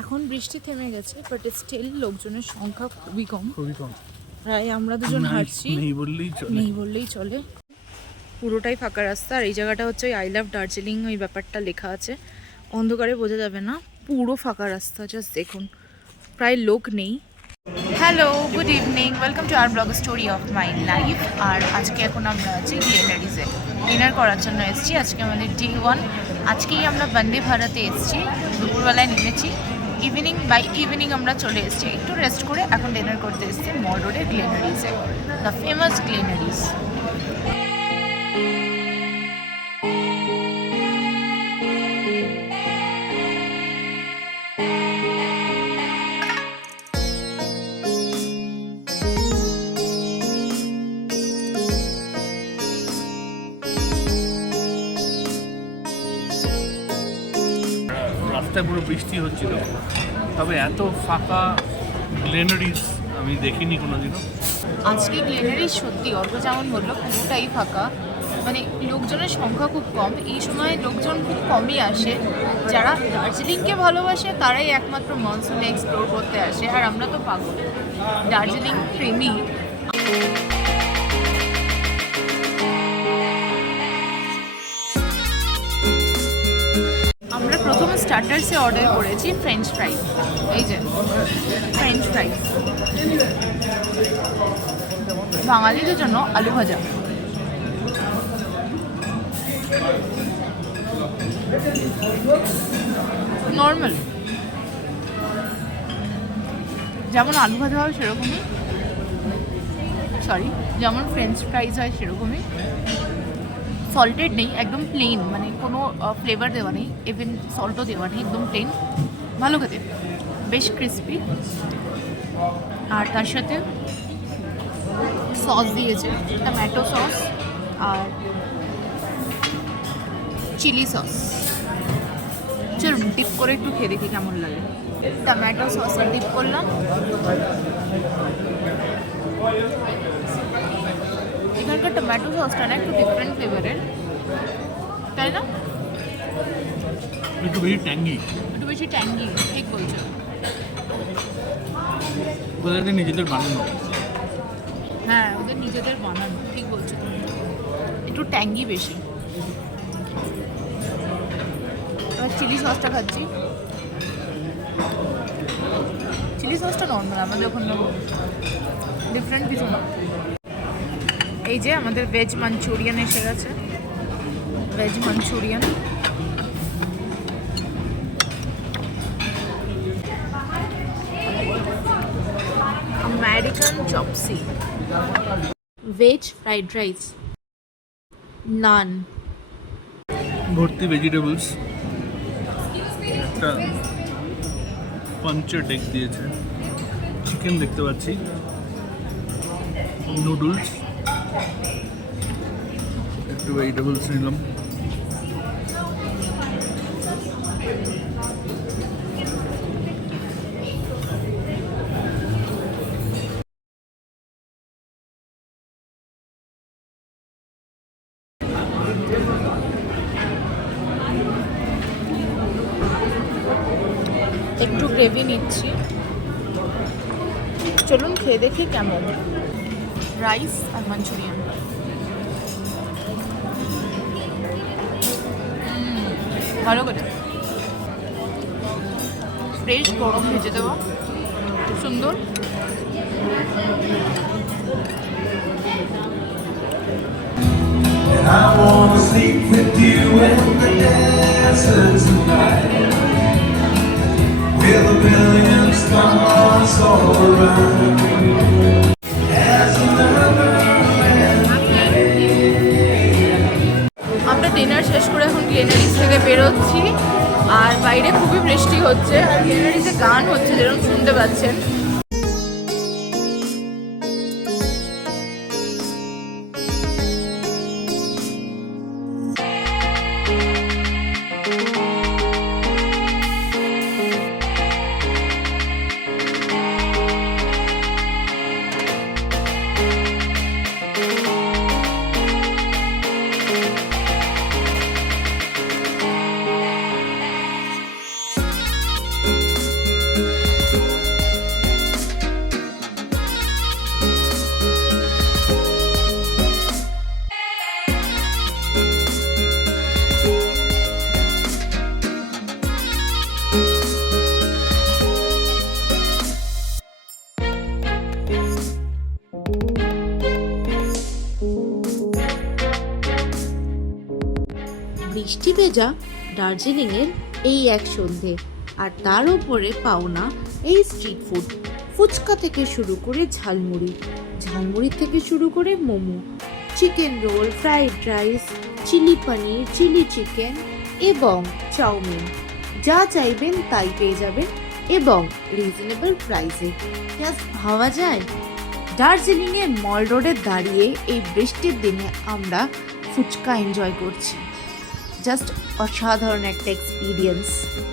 এখন বৃষ্টি থেমে গেছে, বাট স্টিল লোকজনের সংখ্যা খুবই কম। প্রায় আমরা দুজন হাঁটছি, নেই বললেই চলে। পুরোটাই ফাঁকা রাস্তা। আর এই জায়গাটা হচ্ছে ওই আই লাভ দার্জিলিং ওই ব্যাপারটা লেখা আছে, অন্ধকারে বোঝা যাবে না। পুরো ফাঁকা রাস্তা, জাস্ট দেখুন, প্রায় লোক নেই। Hello, good evening, welcome to our blog story of my life. আর আজকে এখন আমরা আছি গ্লেনারিজে, ডিনার করার জন্য এসেছি। আজকে আমাদের ডে 1। আজকেই আমরা বন্দে ভারতে এসেছি, দুপুরবেলায় নেমেছি। বাই ইভিনিং আমরা চলে এসেছি, একটু রেস্ট করে এখন ডিনার করতে এসেছি মল রোডে গ্লেনারিজে, দ্য ফেমাস গ্লেনারিজ। রাস্তায় পুরো বৃষ্টি হচ্ছিল, তবে এত ফাঁকা গ্লেনারিজ আমি দেখিনি কোনোদিনও। আজকে গ্লেনারিজ সত্যি অল্প যেমন বললো পুরোটাই ফাঁকা, মানে লোকজনের সংখ্যা খুব কম। এই সময় লোকজন খুব কমই আসে। যারা দার্জিলিংকে ভালোবাসে তারাই একমাত্র মনসুনে এক্সপ্লোর করতে আসে, আর আমরা তো পাগল দার্জিলিং প্রেমী। আমরা প্রথমে স্টার্টার্সে অর্ডার করেছি ফ্রেঞ্চ ফ্রাইজ। এই যে ফ্রেঞ্চ ফ্রাইজ, বাঙালিদের জন্য আলু ভাজা। নর্মাল যেমন আলু ভাজা হয় সেরকমই, যেমন ফ্রেঞ্চ ফ্রাইজ হয় সেরকমই। সল্টেড নেই, একদম প্লেন, মানে কোনো ফ্লেভার দেওয়া নেই, ইভেন সল্টও দেওয়া নেই, একদম প্লেন। ভালো খেতে, বেশ ক্রিস্পি। আর তার সাথে সস দিয়েছে, টমেটো সস আর চিলি সস। চলুন ডিপ করে একটু খেয়ে দেখি কেমন লাগে। টমেটো সসে ডিপ করলাম। এখানকার টমেটো সসটা না একটু ডিফারেন্ট ফ্লেভারের, তাই না? একটু বেশি ট্যাঙ্গি, ঠিক বলছো। ওদের নিজেদের বানানো। হ্যাঁ, ওদের নিজেদের বানানো, ঠিক বলছো, একটু ট্যাঙ্গি বেশি। এবার চিলি সসটা খাচ্ছি। চিলি সসটা নর্মাল, আমাদের ওখানে ডিফারেন্ট কিছু না। এই যে আমাদের ভেজ মাঞ্চুরিয়ান এসে গেছে, veg manchurian. American chopsuey, veg fried rice, naan, ভর্তি ভেজিটেবলস, একটা পাঞ্চের ডেক দিয়েছে, চিকেন দেখতে পাচ্ছি, নুডলস, একটু ভেজিটেবলস নিলাম। একটু গ্রেভি নিচ্ছি, চলুন খেয়ে দেখি কেমন। রাইস আর মাঞ্চুরিয়ান, ভালো করে ফ্রেশ গরম ভেজে দেওয়া, খুব সুন্দর। And I wanna sleep with you in the deserts tonight, with a billion stars all around. As another আমরা ডিনার শেষ করে এখন গ্লেনারিজ থেকে বেরোচ্ছি, আর বাইরে খুবই বৃষ্টি হচ্ছে, আর গ্লেনারিজে গান হচ্ছে যেরকম শুনতে পাচ্ছেন। ভেজা দার্জিলিংয়ের এই এক সন্ধে, আর তার উপরে পাওনা এই স্ট্রিট ফুড। ফুচকা থেকে শুরু করে ঝালমুড়ি, ঝালমুড়ি থেকে শুরু করে momo, chicken roll, fried rice, chilli paneer, chilli chicken এবং চাউমিন, যা চাইবেন তাই পেয়ে যাবেন এবং রিজনেবল প্রাইসে। জাস্ট ভাবা যায় দার্জিলিংয়ের মল রোডে দাঁড়িয়ে এই বৃষ্টির দিনে আমরা ফুচকা এনজয় করছি। জাস্ট অসাধারণ একটা এক্সপিরিয়েন্স।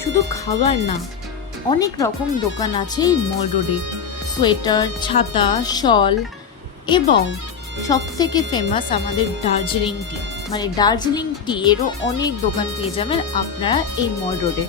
শুধু খাবার না, অনেক রকম দোকান আছে এই মল রোডে, সোয়েটার, ছাতা, শল এবং সব থেকে ফেমাস আমাদের দার্জিলিং টি, মানে দার্জিলিং টি এরও অনেক দোকান পেয়ে যাবেন আপনারা এই মল রোডে।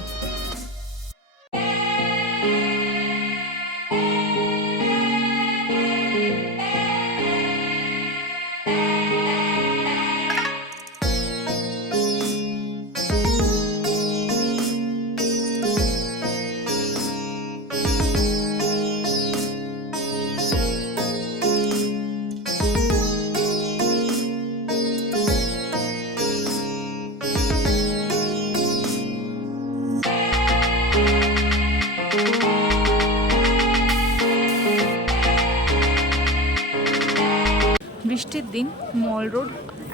বৃষ্টির দিন মল রোড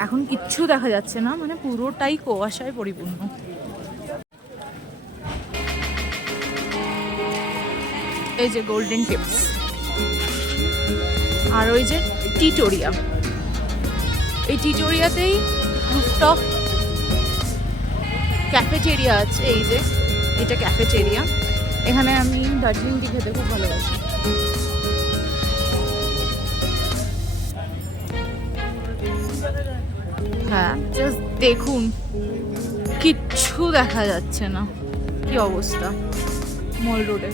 এখন কিচ্ছু দেখা যাচ্ছে না, মানে পুরোটাই কুয়াশায় পরিপূর্ণ। এই যে গোল্ডেন টিপস, আর ওই যে টিটোরিয়া, এই টিটোরিয়াতেই রুফটপ ক্যাফেটেরিয়া আছে। এই যে এটা ক্যাফেটেরিয়া, এখানে আমি দার্জিলিং টি খেতে খুব ভালোবাসি। হ্যাঁ, জাস্ট দেখুন, কিচ্ছু দেখা যাচ্ছে না, কি অবস্থা মল রোডে।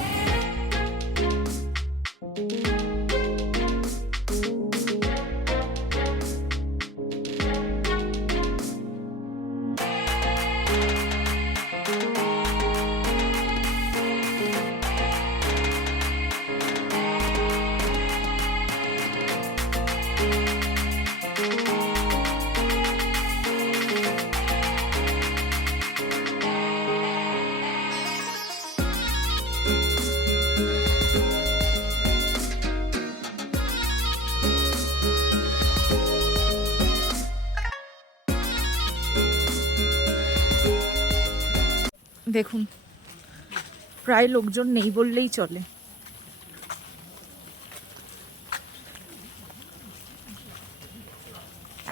দেখুন, প্রায় লোকজন নেই বললেই চলে।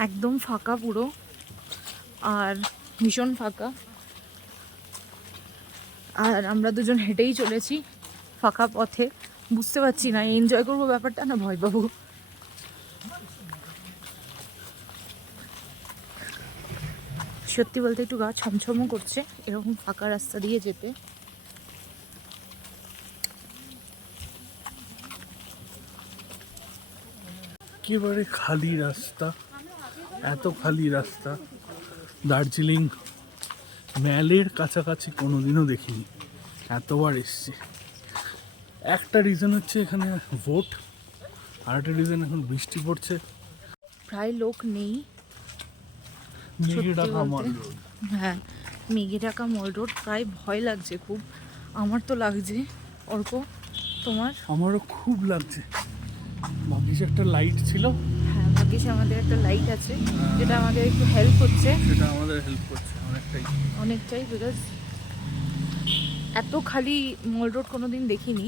একদম ফাঁকা পুরো, আর ভীষণ ফাঁকা। আর আমরা দুজন হেঁটেই চলেছি ফাঁকা পথে। বুঝতে পারছি না এনজয় করবো ব্যাপারটা না ভয় পাবো। সত্যি বলতে একটু গা ছমছমও করছে এরকম ফাঁকা রাস্তা দিয়ে যেতে। একেবারে খালি রাস্তা, এত খালি রাস্তা দার্জিলিং ম্যালের কাছাকাছি কোনোদিনও দেখিনি, এতবার এসছি। একটা রিজন হচ্ছে এখানে ভোট, আর একটা রিজন এখন বৃষ্টি পড়ছে, প্রায় লোক নেই। মেঘে ঢাকা মল রোড। হ্যাঁ, মেঘে ঢাকা মল রোড, প্রায় ভয় লাগছে খুব। আমার তো লাগছে। অর্ক, তোমার? আমারও খুব লাগছে। ভাগ্যিস একটা লাইট ছিল। হ্যাঁ, ভাগ্যিস আমাদের একটা লাইট আছে, যেটা আমাদের একটু হেল্প হচ্ছে। সেটা আমাদের হেল্প করছে অনেকটাই, বিকজ এত খালি মল রোড কোনোদিন দেখিনি।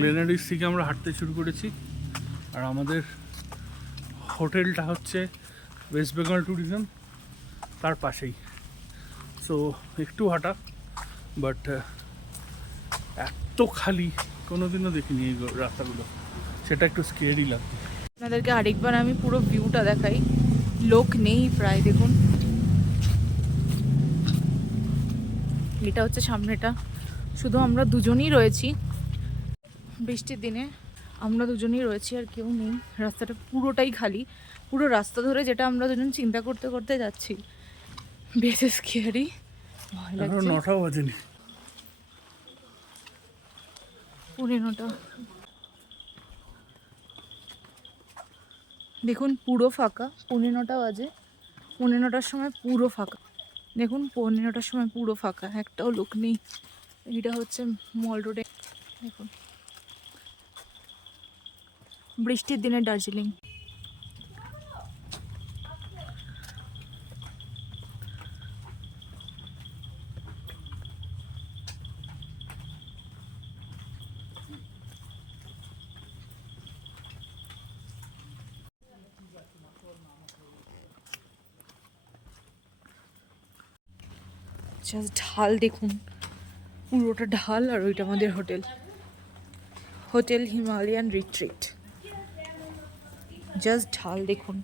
গ্লেনারিস থেকে আমরা হাঁটতে শুরু করেছি, আর আমাদের হোটেলটা হচ্ছে ওয়েস্ট বেঙ্গল ট্যুরিজম, তার পাশেই। সো একটু হাঁটা, বাট এত খালি কোনোদিনও দেখিনি এই রাস্তাগুলো, সেটা একটু স্কেয়ারি লাগছে। আপনাদেরকে আরেকবার আমি পুরো ভিউটা দেখাই। লোক নেই প্রায়, দেখুন এটা হচ্ছে সামনেটা, শুধু আমরা দুজনই রয়েছি। বৃষ্টির দিনে আমরা দুজনই রয়েছি, আর কেউ নেই। রাস্তাটা পুরোটাই খালি, পুরো রাস্তা ধরে যেটা আমরা দুজন চিন্তা করতে করতে যাচ্ছি। বেশ স্কেয়ারি, ভয় লাগছে। 9টা বাজেনি, 9:45। দেখুন পুরো ফাঁকা, 9:45 বাজে। 9:45টার সময় পুরো ফাঁকা। দেখুন 15টার সময় পুরো ফাঁকা, একটাও লোক নেই। এটা হচ্ছে মল রোডে, দেখুন বৃষ্টির দিনে দার্জিলিং। জাস্ট ঢাল দেখুন, পুরোটা ঢাল, আর ওইটা আমাদের hotel, hotel Himalayan retreat. Just ঢাল দেখুন।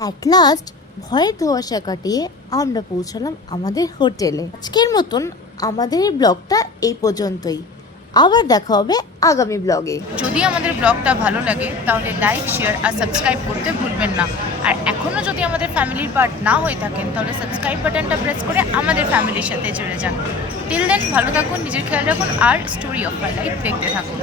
অ্যাট লাস্ট ভয়ের ধোঁয়াশা কাটিয়ে আমরা পৌঁছালাম আমাদের হোটেলে। আজকের মতন আমাদের এই ব্লগটা এই পর্যন্তই। আবার দেখা হবে আগামী ব্লগে। যদি আমাদের ব্লগটা ভালো লাগে তাহলে লাইক, শেয়ার আর সাবস্ক্রাইব করতে ভুলবেন না। আর এখনও যদি আমাদের ফ্যামিলির পার্ট না হয়ে থাকেন তাহলে সাবস্ক্রাইব বাটনটা প্রেস করে আমাদের ফ্যামিলির সাথে জুড়ে যান। টিল দেন ভালো থাকুন, নিজের খেয়াল রাখুন আর স্টোরি অফ মাই লাইফ দেখতে থাকুন।